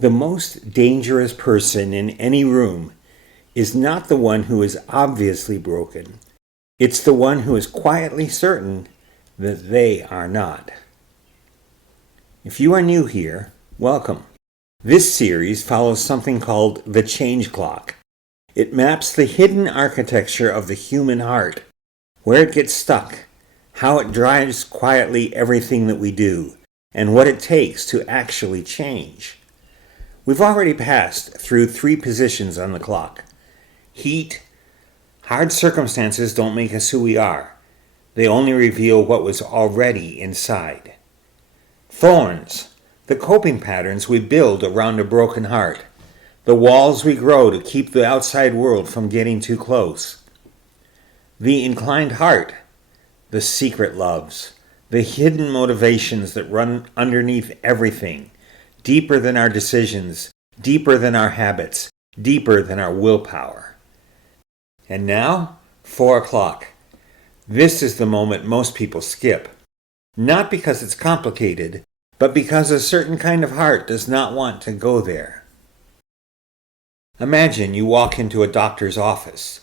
The most dangerous person in any room is not the one who is obviously broken. It's the one who is quietly certain that they are not. If you are new here, welcome. This series follows something called the change clock. It maps the hidden architecture of the human heart, where it gets stuck, how it drives quietly everything that we do, and what it takes to actually change. We've already passed through 3 positions on the clock. Heat. Hard circumstances don't make us who we are. They only reveal what was already inside. Thorns. The coping patterns we build around a broken heart. The walls we grow to keep the outside world from getting too close. The inclined heart. The secret loves. The hidden motivations that run underneath everything. Deeper than our decisions, deeper than our habits, deeper than our willpower. And now, 4 o'clock. This is the moment most people skip. Not because it's complicated, but because a certain kind of heart does not want to go there. Imagine you walk into a doctor's office.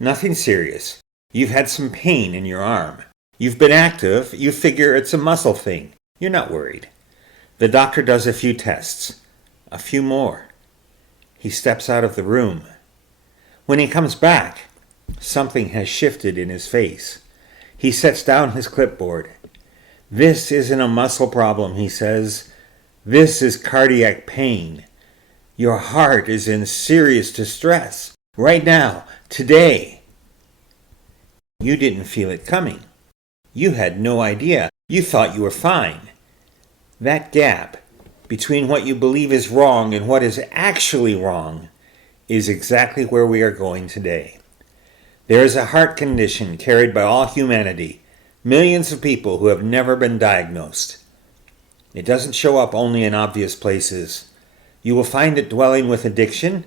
Nothing serious. You've had some pain in your arm. You've been active. You figure it's a muscle thing. You're not worried. The doctor does a few tests. A few more. He steps out of the room. When he comes back, something has shifted in his face. He sets down his clipboard. This isn't a muscle problem, he says. This is cardiac pain. Your heart is in serious distress. Right now, today. You didn't feel it coming. You had no idea. You thought you were fine. That gap between what you believe is wrong and what is actually wrong is exactly where we are going today. There is a heart condition carried by all humanity, millions of people who have never been diagnosed. It doesn't show up only in obvious places. You will find it dwelling with addiction,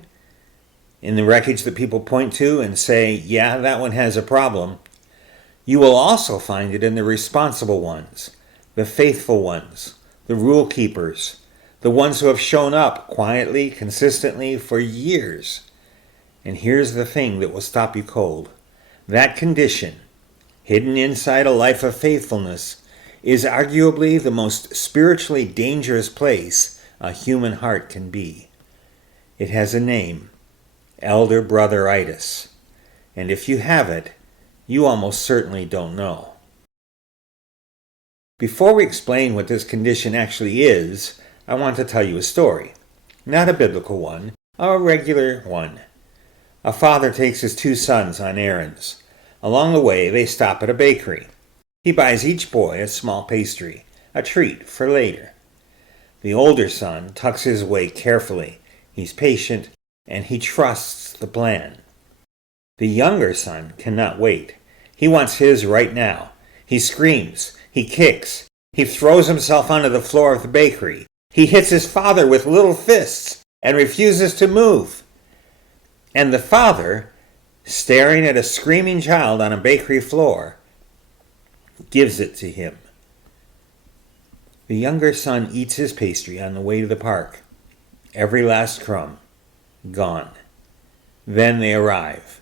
in the wreckage that people point to and say, yeah, that one has a problem. You will also find it in the responsible ones, the faithful ones, the rule keepers, the ones who have shown up quietly, consistently for years. And here's the thing that will stop you cold. That condition, hidden inside a life of faithfulness, is arguably the most spiritually dangerous place a human heart can be. It has a name, elder brotheritis. And if you have it, you almost certainly don't know. Before we explain what this condition actually is, I want to tell you a story. Not a biblical one, a regular one. A father takes his 2 sons on errands. Along the way, they stop at a bakery. He buys each boy a small pastry, a treat for later. The older son tucks his away carefully. He's patient, and he trusts the plan. The younger son cannot wait. He wants his right now. He screams. He kicks. He throws himself onto the floor of the bakery. He hits his father with little fists and refuses to move. And the father, staring at a screaming child on a bakery floor, gives it to him. The younger son eats his pastry on the way to the park. Every last crumb gone. Then they arrive.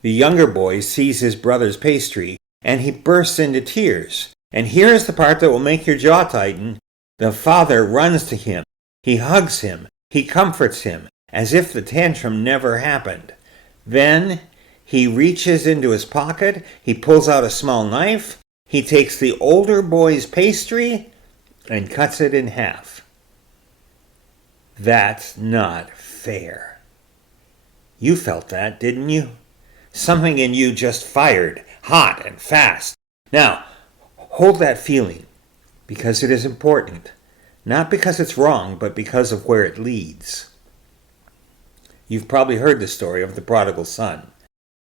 The younger boy sees his brother's pastry and he bursts into tears. And here's the part that will make your jaw tighten. The father runs to him. He hugs him. He comforts him, as if the tantrum never happened. Then he reaches into his pocket. He pulls out a small knife. He takes the older boy's pastry and cuts it in half. That's not fair. You felt that, didn't you? Something in you just fired, hot and fast. Now, hold that feeling, because it is important. Not because it's wrong, but because of where it leads. You've probably heard the story of the prodigal son.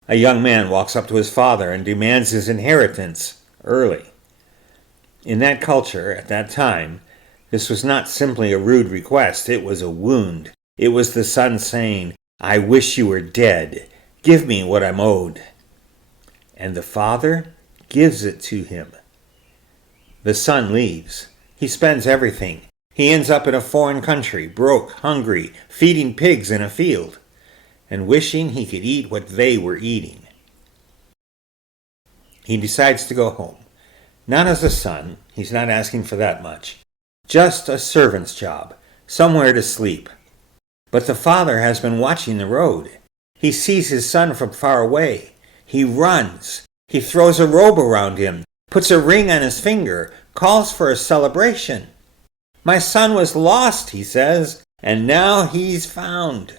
A young man walks up to his father and demands his inheritance early. In that culture, at that time, this was not simply a rude request, it was a wound. It was the son saying, I wish you were dead. Give me what I'm owed. And the father gives it to him. The son leaves. He spends everything. He ends up in a foreign country, broke, hungry, feeding pigs in a field, and wishing he could eat what they were eating. He decides to go home. Not as a son, he's not asking for that much. Just a servant's job, somewhere to sleep. But the father has been watching the road. He sees his son from far away. He runs. He throws a robe around him, puts a ring on his finger, calls for a celebration. My son was lost, he says, and now he's found.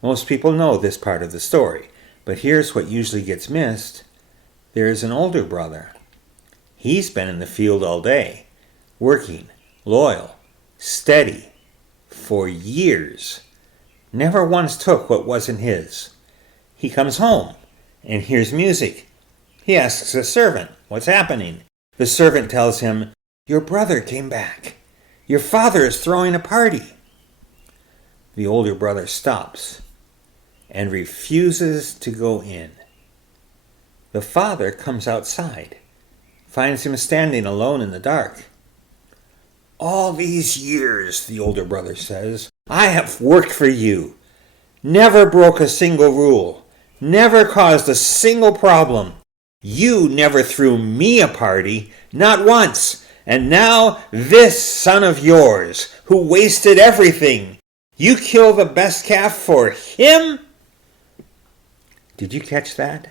Most people know this part of the story, but here's what usually gets missed. There is an older brother. He's been in the field all day, working, loyal, steady, for years. Never once took what wasn't his. He comes home and hears music. He asks a servant, "What's happening?" The servant tells him, "Your brother came back. Your father is throwing a party." The older brother stops and refuses to go in. The father comes outside, finds him standing alone in the dark. "All these years," the older brother says, "I have worked for you. Never broke a single rule. Never caused a single problem. You never threw me a party, not once. And now this son of yours, who wasted everything, you kill the best calf for him?" Did you catch that?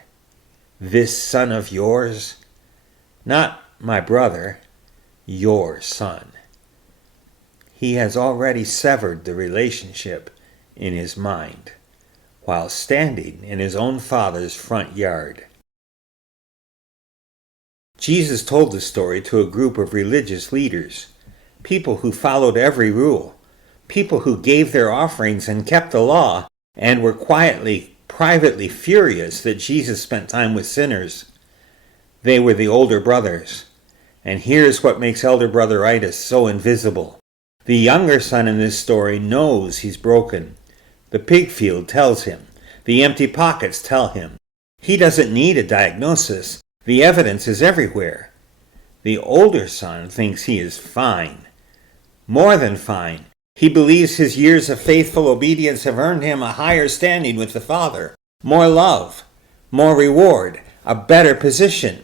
This son of yours? Not my brother, your son. He has already severed the relationship in his mind while standing in his own father's front yard. Jesus told the story to a group of religious leaders, people who followed every rule, people who gave their offerings and kept the law, and were privately furious that Jesus spent time with sinners. They were the older brothers. And here's what makes elder brotheritis so invisible. The younger son in this story knows he's broken. The pig field tells him. The empty pockets tell him. He doesn't need a diagnosis. The evidence is everywhere. The older son thinks he is fine. More than fine. He believes his years of faithful obedience have earned him a higher standing with the Father, more love, more reward, a better position.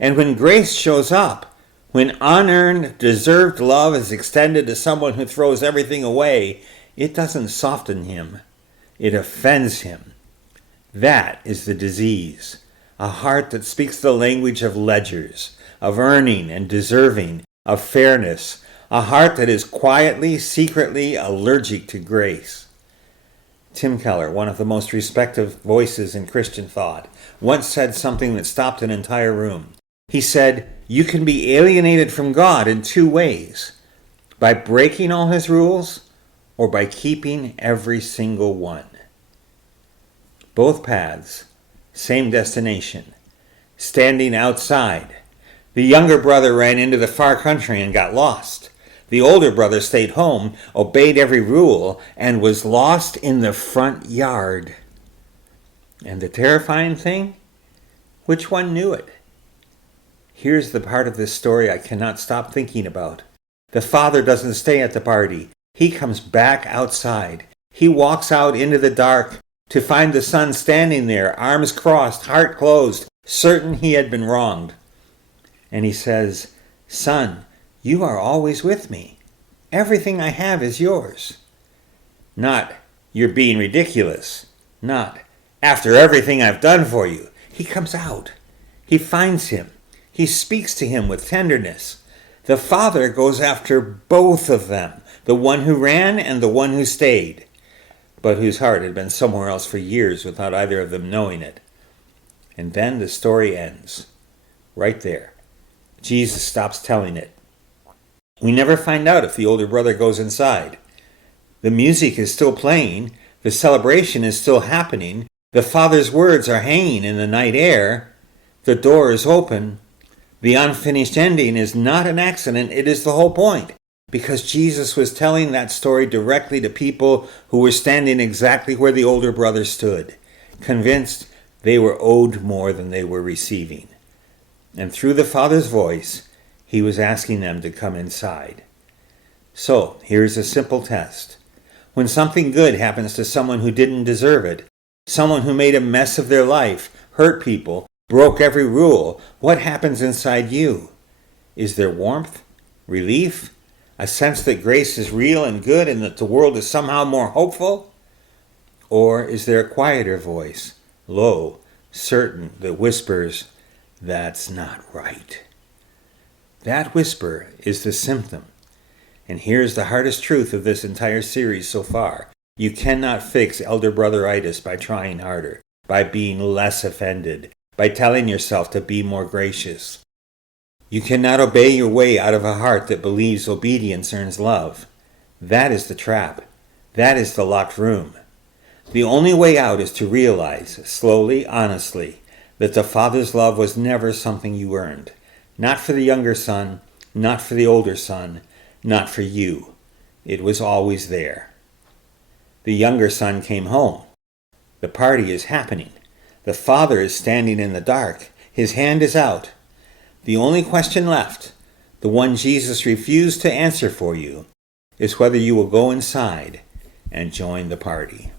And when grace shows up, when unearned, deserved love is extended to someone who throws everything away, it doesn't soften him. It offends him. That is the disease. A heart that speaks the language of ledgers, of earning and deserving, of fairness. A heart that is quietly, secretly allergic to grace. Tim Keller, one of the most respected voices in Christian thought, once said something that stopped an entire room. He said, "You can be alienated from God in two ways, by breaking all his rules or by keeping every single one." Both paths, same destination, standing outside. The younger brother ran into the far country and got lost. The older brother stayed home, obeyed every rule, and was lost in the front yard. And the terrifying thing? Which one knew it? Here's the part of this story I cannot stop thinking about. The father doesn't stay at the party. He comes back outside. He walks out into the dark to find the son standing there, arms crossed, heart closed, certain he had been wronged. And he says, "Son, you are always with me. Everything I have is yours." Not, "You're being ridiculous." Not, "After everything I've done for you." He comes out. He finds him. He speaks to him with tenderness. The father goes after both of them, the one who ran and the one who stayed, but whose heart had been somewhere else for years without either of them knowing it. And then the story ends. Right there. Jesus stops telling it. We never find out if the older brother goes inside. The music is still playing. The celebration is still happening. The father's words are hanging in the night air. The door is open. The unfinished ending is not an accident. It is the whole point. Because Jesus was telling that story directly to people who were standing exactly where the older brother stood, convinced they were owed more than they were receiving. And through the Father's voice, he was asking them to come inside. So, here's a simple test. When something good happens to someone who didn't deserve it, someone who made a mess of their life, hurt people, broke every rule, what happens inside you? Is there warmth? Relief? A sense that grace is real and good and that the world is somehow more hopeful? Or is there a quieter voice, low, certain, that whispers, "That's not right"? That whisper is the symptom. And here's the hardest truth of this entire series so far. You cannot fix elder brotheritis by trying harder, by being less offended, by telling yourself to be more gracious. You cannot obey your way out of a heart that believes obedience earns love. That is the trap. That is the locked room. The only way out is to realize, slowly, honestly, that the Father's love was never something you earned. Not for the younger son, not for the older son, not for you. It was always there. The younger son came home. The party is happening. The father is standing in the dark. His hand is out. The only question left, the one Jesus refused to answer for you, is whether you will go inside and join the party.